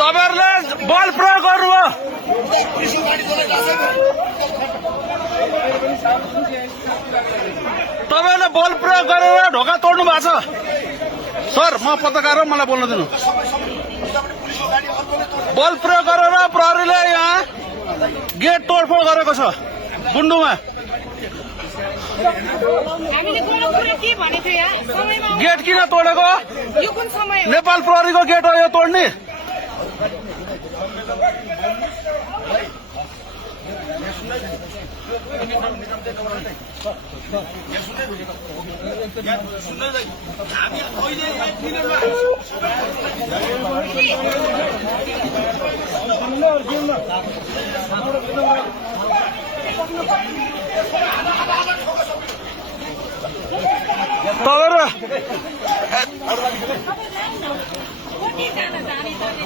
तपाईहरुले बल प्रयोग गर्नुभयो। तपाईहरुले बल प्रयोग गरेर ढोका तोड्नु भएको छ। सर म पत्रकार हो, मलाई बोल्न दिनु। बल प्रयोग गरेर प्रहरीले यहाँ गेट तोडफोड गरेको छ बुन्डुमा। गेट किन तोडेको? नेपाल प्रहरीको गेट हो यो तोड्ने।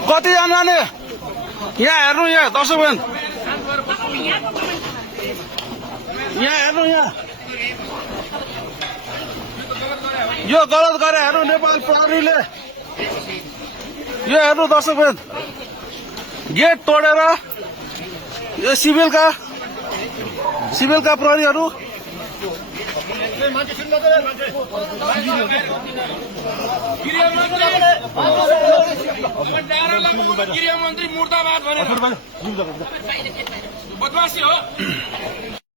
कतिजना जाने यहाँ हेर्नु, यहाँ दर्शकबिन यहाँ हेर्नु, यहाँ यो गलत गरे हेर्नु नेपाल प्रहरीले। यो हेर्नु दर्शकबिन, गेट तोडेर यो सिभिलका प्रहरीहरू। गृहमन्त्री मुर्दाबाद भनेर बदमासी हो।